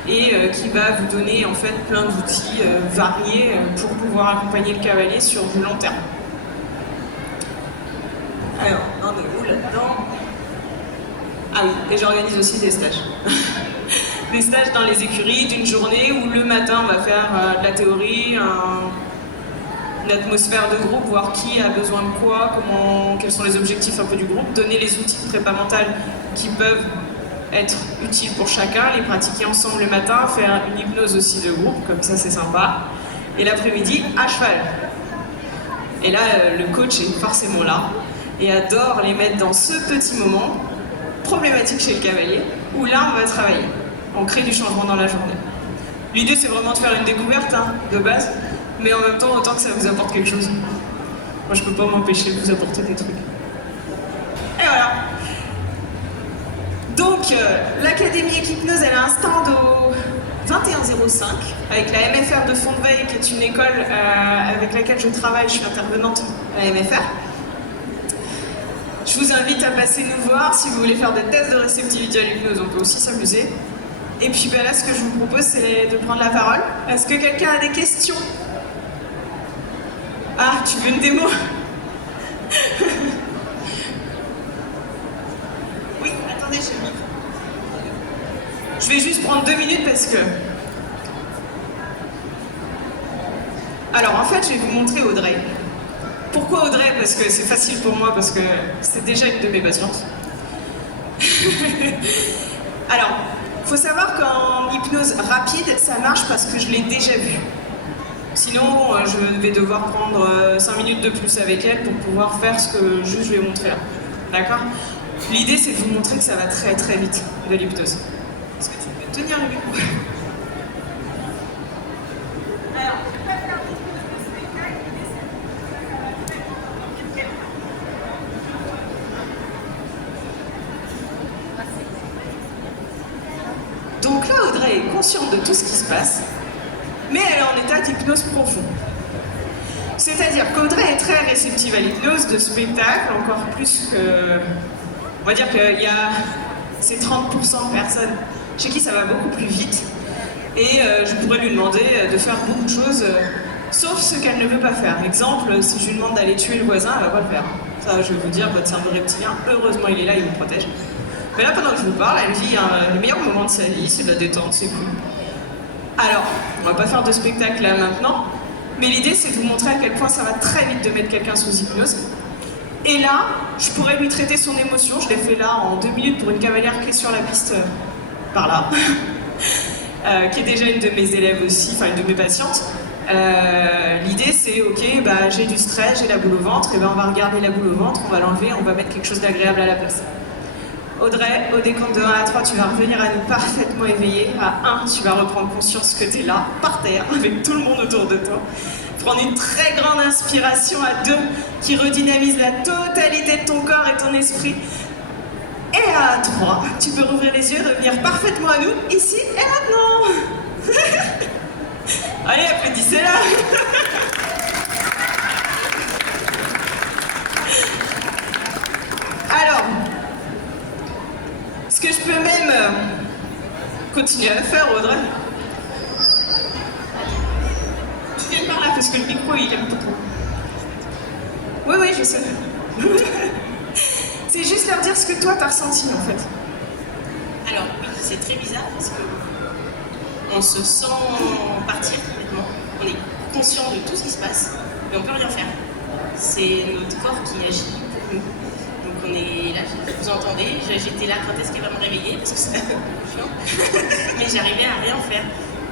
et qui va vous donner en fait plein d'outils variés pour pouvoir accompagner le cavalier sur du long terme. Alors, on est où là-dedans? Ah oui, et j'organise aussi des stages. Des stages dans les écuries d'une journée où le matin on va faire de la théorie, une atmosphère de groupe, voir qui a besoin de quoi, quels sont les objectifs un peu du groupe, donner les outils de prépa mentale qui peuvent être utiles pour chacun, les pratiquer ensemble le matin, faire une hypnose aussi de groupe, comme ça c'est sympa. Et l'après-midi, à cheval. Et là, le coach est forcément là et adore les mettre dans ce petit moment problématique chez le cavalier, où là on va travailler. On crée du changement dans la journée. L'idée c'est vraiment de faire une découverte de base, mais en même temps autant que ça vous apporte quelque chose. Moi je peux pas m'empêcher de vous apporter des trucs. Et voilà. Donc l'Académie Equipnose, elle a un stand au 2105 avec la MFR de Fontvieille, qui est une école avec laquelle je travaille, je suis intervenante à la MFR. Je vous invite à passer nous voir si vous voulez faire des tests de réceptivité à l'hypnose, on peut aussi s'amuser. Et puis là, ce que je vous propose, c'est de prendre la parole. Est-ce que quelqu'un a des questions? Ah, tu veux une démo? Oui, attendez, j'ai le micro. Je vais juste prendre 2 minutes parce que... Alors en fait, je vais vous montrer Audrey. Pourquoi Audrey? Parce que c'est facile pour moi, parce que c'est déjà une de mes patientes. Alors, il faut savoir qu'en hypnose rapide, ça marche parce que je l'ai déjà vue. Sinon, je vais devoir prendre 5 minutes de plus avec elle pour pouvoir faire ce que je vais montrer là. D'accord? L'idée, c'est de vous montrer que ça va très très vite, de l'hypnose. Est-ce que tu peux tenir le micro? Donc là, Audrey est consciente de tout ce qui se passe, mais elle est en état d'hypnose profond. C'est-à-dire qu'Audrey est très réceptive à l'hypnose de spectacle, encore plus que... On va dire qu'il y a ces 30% de personnes chez qui ça va beaucoup plus vite, et je pourrais lui demander de faire beaucoup de choses, sauf ce qu'elle ne veut pas faire. Exemple, si je lui demande d'aller tuer le voisin, elle va pas le faire. Ça, je vais vous dire, votre cerveau reptilien, heureusement il est là, il vous protège. Mais là, pendant que je vous parle, elle vit le meilleur moment de sa vie, c'est de la détente, c'est cool. Alors, on va pas faire de spectacle là maintenant, mais l'idée c'est de vous montrer à quel point ça va très vite de mettre quelqu'un sous hypnose. Et là, je pourrais lui traiter son émotion, je l'ai fait là en 2 minutes pour une cavalière qui est sur la piste par là, qui est déjà une de mes élèves aussi, enfin une de mes patientes. L'idée c'est, ok, j'ai du stress, j'ai la boule au ventre, et on va regarder la boule au ventre, on va l'enlever, on va mettre quelque chose d'agréable à la place. Audrey, au décompte de 1 à 3, tu vas revenir à nous parfaitement éveillé. À 1, tu vas reprendre conscience que tu es là, par terre, avec tout le monde autour de toi. Prendre une très grande inspiration à 2, qui redynamise la totalité de ton corps et ton esprit. Et à 3, tu peux rouvrir les yeux, revenir parfaitement à nous, ici et maintenant. Allez, applaudissez-la. Alors, est-ce que je peux même continuer à le faire, Audrey? Tu viens par là parce que le micro il aime pas trop. Oui, oui, je sais. C'est juste leur dire ce que toi t'as ressenti en fait. Alors, oui, c'est très bizarre parce que on se sent partir complètement. On est conscient de tout ce qui se passe, mais on peut rien faire. C'est notre corps qui agit pour nous. Donc on est là, vous entendez, j'étais là quand est-ce qu'elle va me réveiller, parce que c'était un peu chiant, mais j'arrivais à rien faire.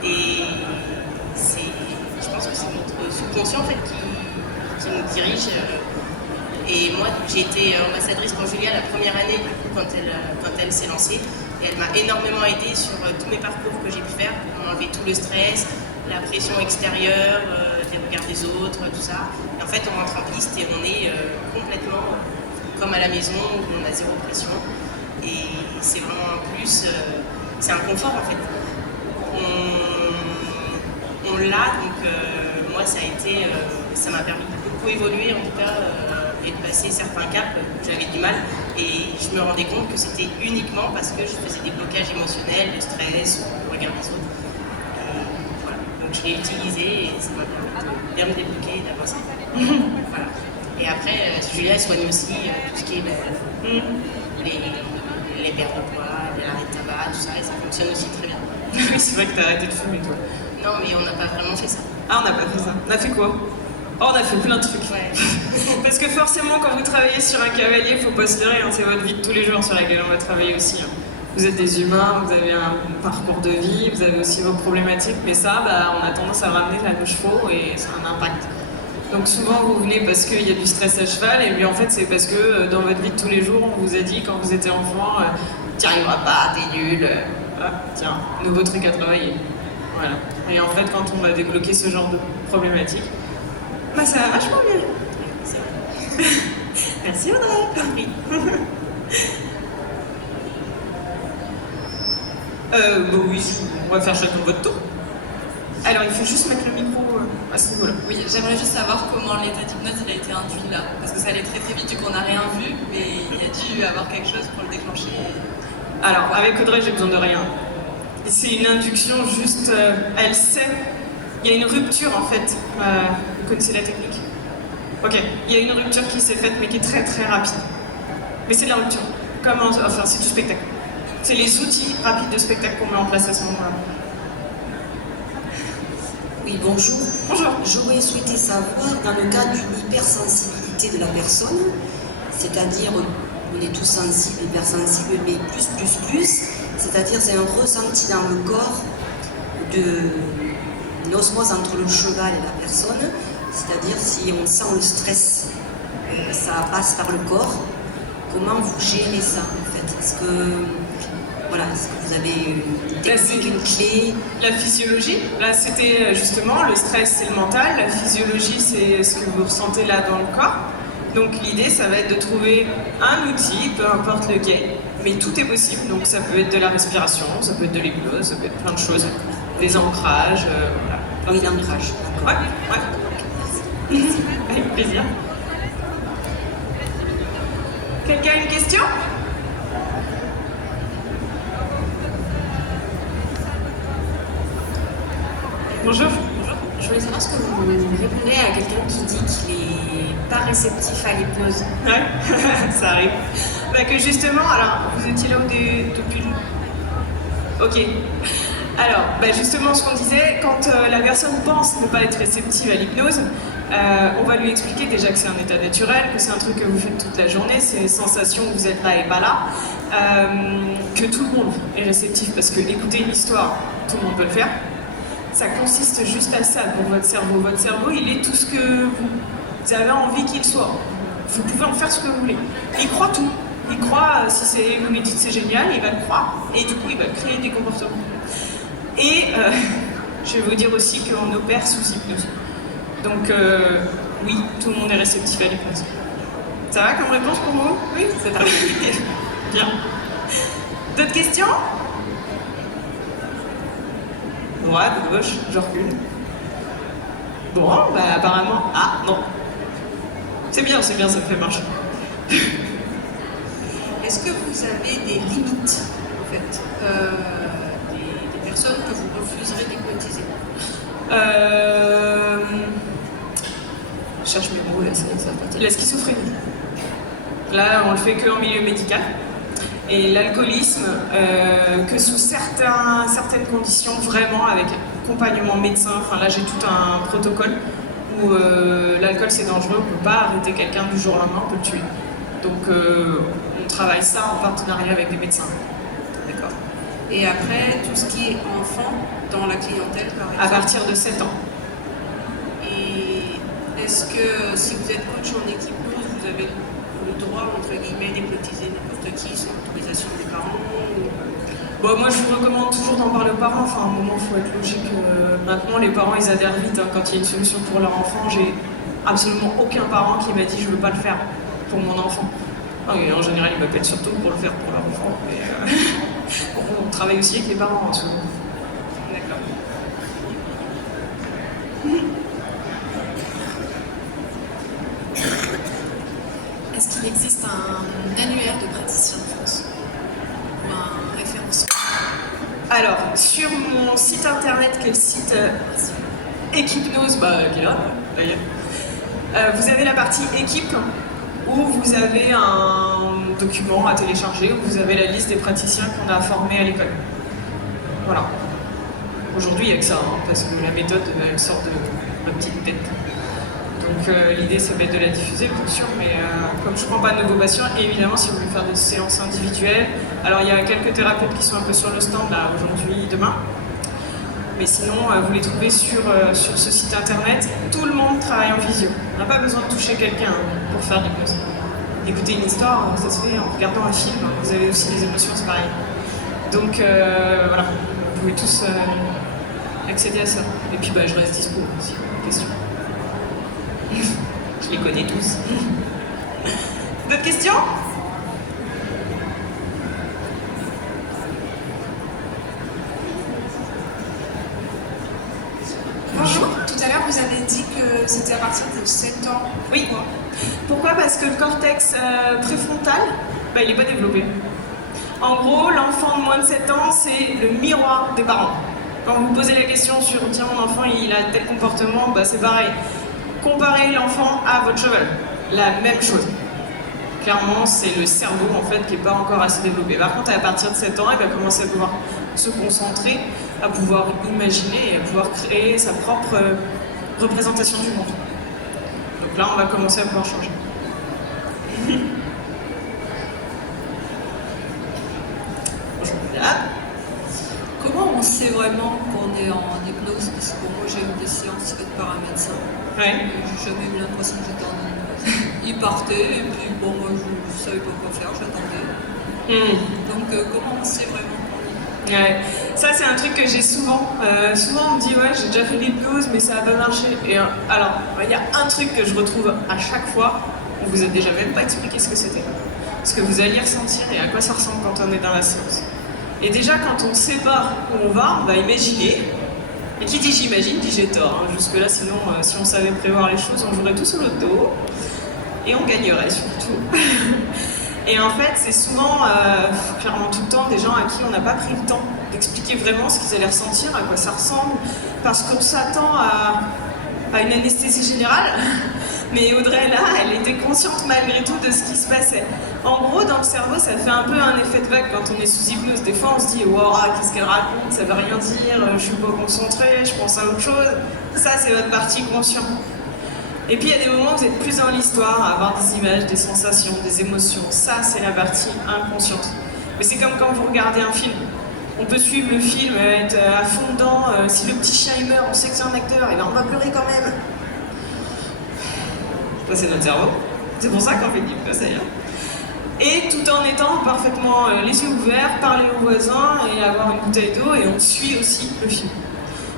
Et je pense que c'est notre subconscient en fait, qui nous dirige. Et moi, j'ai été ambassadrice pour Julia la première année du coup, quand elle s'est lancée. Et elle m'a énormément aidée sur tous mes parcours que j'ai pu faire, pour enlever tout le stress, la pression extérieure, des regards des autres, tout ça. Et en fait, on rentre en piste et on est complètement comme à la maison où on a zéro pression. Et c'est vraiment un plus, c'est un confort en fait. On l'a, donc moi ça m'a permis de beaucoup évoluer en tout cas et de passer certains caps où j'avais du mal. Et je me rendais compte que c'était uniquement parce que je faisais des blocages émotionnels, le stress, le regard des autres. Voilà. Donc je l'ai utilisé et ça m'a permis de bien me débloquer et d'avancer. Voilà. Et après, Julia elle soigne aussi tout ce qui est les pertes de poids, l'arrêt de tabac, tout ça, et ça fonctionne aussi très bien. Oui, c'est vrai que t'as arrêté de fumer, toi. Non, mais on n'a pas vraiment fait ça. Ah, on n'a pas fait ça. On a fait quoi? Oh, on a fait plein de trucs. Ouais. Parce que forcément, quand vous travaillez sur un cavalier, faut pas se leurrer, hein, c'est votre vie de tous les jours sur laquelle on va travailler aussi. Hein. Vous êtes des humains, vous avez un parcours de vie, vous avez aussi vos problématiques, mais ça, on a tendance à ramener à nos chevaux et ça a un impact. Donc souvent, vous venez parce qu'il y a du stress à cheval, et puis en fait, c'est parce que dans votre vie de tous les jours, on vous a dit quand vous étiez enfant, t'y arriveras pas, t'es nul, tiens, nouveau truc à travailler. Voilà. Et en fait, quand on va débloquer ce genre de problématiques, ça va vachement mieux. C'est vrai. Merci Audrey. Oui. Oui, on va faire chacun votre tour. Alors, il faut juste mettre le micro à ce niveau-là. Oui, j'aimerais juste savoir comment l'état d'hypnose il a été induit là. Parce que ça allait très très vite du coup on n'a rien vu, mais il y a dû avoir quelque chose pour le déclencher. Alors, avec Audrey, j'ai besoin de rien. C'est une induction juste, elle sait. Il y a une rupture en fait. Vous connaissez la technique? Ok, il y a une rupture qui s'est faite mais qui est très très rapide. Mais c'est de la rupture. Enfin, c'est du spectacle. C'est les outils rapides de spectacle qu'on met en place à ce moment-là. Oui, bonjour. Bonjour. J'aurais souhaité savoir, dans le cas d'une hypersensibilité de la personne, c'est-à-dire, on est tous sensibles, hypersensibles, mais plus, c'est-à-dire c'est un ressenti dans le corps une osmose entre le cheval et la personne, c'est-à-dire si on sent le stress, ça passe par le corps. Comment vous gérez ça en fait? Est-ce que vous avez une technique, une clé? La physiologie, là c'était justement le stress, c'est le mental, la physiologie c'est ce que vous ressentez là dans le corps. Donc l'idée ça va être de trouver un outil, peu importe lequel, mais tout est possible. Donc ça peut être de la respiration, ça peut être de l'hypnose, ça peut être plein de choses, des ancrages, voilà. Oui, l'ancrage, d'accord. Ouais. Avec plaisir. Quelqu'un a une question? Bonjour. Je voulais savoir ce que vous répondez à quelqu'un qui dit qu'il n'est pas réceptif à l'hypnose. Ouais, ça arrive. Que justement, alors, vous étiez là depuis... Ok. Alors, justement, ce qu'on disait, quand la personne pense ne pas être réceptive à l'hypnose, on va lui expliquer déjà que c'est un état naturel, que c'est un truc que vous faites toute la journée, c'est une sensation que vous êtes là et pas là, que tout le monde est réceptif, parce que écouter une histoire, tout le monde peut le faire. Ça consiste juste à ça pour votre cerveau. Votre cerveau, il est tout ce que vous avez envie qu'il soit. Vous pouvez en faire ce que vous voulez. Il croit tout. Il croit, si vous lui dites c'est génial, il va le croire. Et du coup, il va créer des comportements. Et je vais vous dire aussi qu'on opère sous hypnose. Donc, oui, tout le monde est réceptif à l'hypnose. Ça va comme réponse pour vous? Oui, c'est parfait. Bien. D'autres questions? Droite, gauche, je recule. Bon, apparemment... Ah, non. C'est bien, ça me fait marcher. Est-ce que vous avez des limites, en fait, des personnes que vous refuserez d'hypnotiser? Je cherche mes mots, là, ça va partir. La schizophrénie. Là, on le fait qu'en milieu médical. Et l'alcoolisme, que sous certaines conditions, vraiment avec accompagnement médecin, enfin là j'ai tout un protocole où l'alcool c'est dangereux, on ne peut pas arrêter quelqu'un du jour au lendemain, on peut le tuer. Donc on travaille ça en partenariat avec des médecins. D'accord. Et après, tout ce qui est enfant dans la clientèle, par exemple. À partir de 7 ans. Et est-ce que si vous êtes coach en hypnose, vous avez le droit, entre guillemets, d'hypnotiser n'importe qui sans autorisation des parents Bon, moi je vous recommande toujours d'en parler aux parents. Enfin, à un moment, il faut être logique. Maintenant, les parents ils adhèrent vite hein, quand il y a une solution pour leur enfant. J'ai absolument aucun parent qui m'a dit je veux pas le faire pour mon enfant. Et en général, ils m'appellent surtout pour le faire pour leur enfant. Mais, on travaille aussi avec les parents souvent. D'accord. Est-ce qu'il existe un annuaire de praticiens en France ou un référencement? Alors, sur mon site internet, qui est le site Equipnose, qui est là, d'ailleurs, vous avez la partie équipe où vous avez un document à télécharger, où vous avez la liste des praticiens qu'on a formés à l'école. Voilà. Aujourd'hui, il n'y a que ça, hein, parce que la méthode, elle sort de ma petite tête. Donc l'idée, ça va être de la diffuser, bien sûr, mais comme je ne prends pas de nouveaux patients, évidemment, si vous voulez faire des séances individuelles, alors il y a quelques thérapeutes qui sont un peu sur le stand, là, aujourd'hui, demain. Mais sinon, vous les trouvez sur ce site internet. Tout le monde travaille en visio. On n'a pas besoin de toucher quelqu'un pour faire l'hypnose. Écouter une histoire, ça se fait en regardant un film. Vous avez aussi des émotions, c'est pareil. Donc voilà, vous pouvez tous accéder à ça. Et puis je reste dispo si vous avez des questions. Je les connais tous. D'autres questions? Bonjour, tout à l'heure vous avez dit que c'était à partir de 7 ans. Oui. Pourquoi? Parce que le cortex préfrontal, il n'est pas développé. En gros, l'enfant de moins de 7 ans, c'est le miroir des parents. Quand vous posez la question sur « tiens, mon enfant, il a tel comportement », c'est pareil. Comparez l'enfant à votre cheval. La même chose. Clairement, c'est le cerveau en fait qui n'est pas encore assez développé. Par contre, à partir de 7 ans, il va commencer à pouvoir se concentrer, à pouvoir imaginer et à pouvoir créer sa propre représentation du monde. Donc là, on va commencer à pouvoir changer. Bonjour. Comment on sait vraiment qu'on est en hypnose? Parce que moi j'ai eu des séances faites par un médecin. Ouais. J'ai jamais eu l'impression que j'étais en hypnose. Il partait et puis moi je savais pas quoi faire, j'attendais. Donc comment on sait vraiment qu'on est? Ouais. Ça c'est un truc que j'ai souvent. Souvent on me dit ouais j'ai déjà fait l'hypnose mais ça n'a pas marché. Et alors il y a un truc que je retrouve à chaque fois. On vous a déjà même pas expliqué ce que c'était. Ce que vous alliez ressentir et à quoi ça ressemble quand on est dans la séance. Et déjà, quand on ne sait pas où on va imaginer. Et qui dit j'imagine, dit j'ai tort. Hein. Jusque-là, sinon, si on savait prévoir les choses, on jouerait tous au loto. Et on gagnerait surtout. Et en fait, c'est souvent, clairement tout le temps, des gens à qui on n'a pas pris le temps d'expliquer vraiment ce qu'ils allaient ressentir, à quoi ça ressemble. Parce qu'on s'attend à une anesthésie générale. Mais Audrey, là, elle était consciente malgré tout de ce qui se passait. En gros, dans le cerveau, ça fait un peu un effet de vague quand on est sous hypnose. Des fois, on se dit « Wow, qu'est-ce qu'elle raconte? Ça veut rien dire, je suis pas concentrée, je pense à autre chose. » Ça, c'est votre partie consciente. Et puis, il y a des moments où vous êtes plus dans l'histoire, à avoir des images, des sensations, des émotions. Ça, c'est la partie inconsciente. Mais c'est comme quand vous regardez un film. On peut suivre le film, être à fond dedans. Si le petit chien il meurt, on sait que c'est un acteur, et ben on va pleurer quand même. Ça, c'est notre cerveau. C'est pour ça qu'on fait de l'hypnose d'ailleurs. Et tout en étant parfaitement les yeux ouverts, parler aux voisins et avoir une bouteille d'eau, et on suit aussi le film.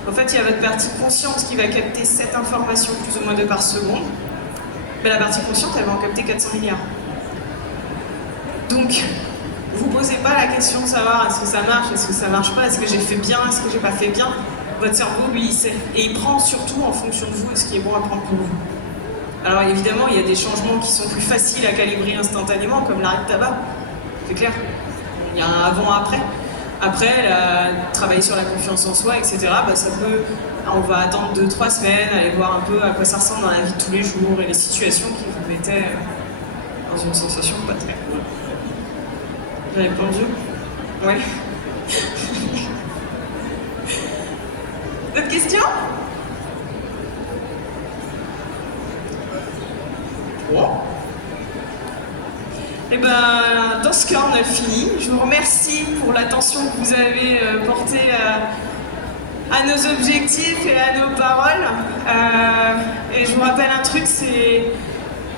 En fait, il y a votre partie consciente qui va capter cette information plus ou moins 2 par seconde. Mais la partie consciente, elle va en capter 400 milliards. Donc, vous ne posez pas la question de savoir est-ce que ça marche, est-ce que ça marche pas, est-ce que j'ai fait bien, est-ce que j'ai pas fait bien. Votre cerveau, lui, il sait. Et il prend surtout en fonction de vous ce qui est bon à prendre pour vous. Alors évidemment, il y a des changements qui sont plus faciles à calibrer instantanément, comme l'arrêt de tabac. C'est clair. Il y a un avant-après. Après, travailler sur la confiance en soi, etc., ça peut... On va attendre 2-3 semaines, aller voir un peu à quoi ça ressemble dans la vie de tous les jours et les situations qui vous mettaient dans une sensation pas très cool. J'ai répondu? Ouais. D'autres questions? Et ben, dans ce cas, on a fini. Je vous remercie pour l'attention que vous avez portée à nos objectifs et à nos paroles. Et je vous rappelle un truc, c'est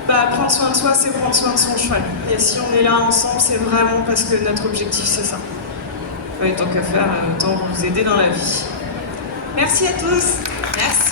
prendre soin de soi, c'est prendre soin de son cheval. Et si on est là ensemble, c'est vraiment parce que notre objectif, c'est ça. Et tant qu'à faire, autant vous aider dans la vie. Merci à tous. Merci.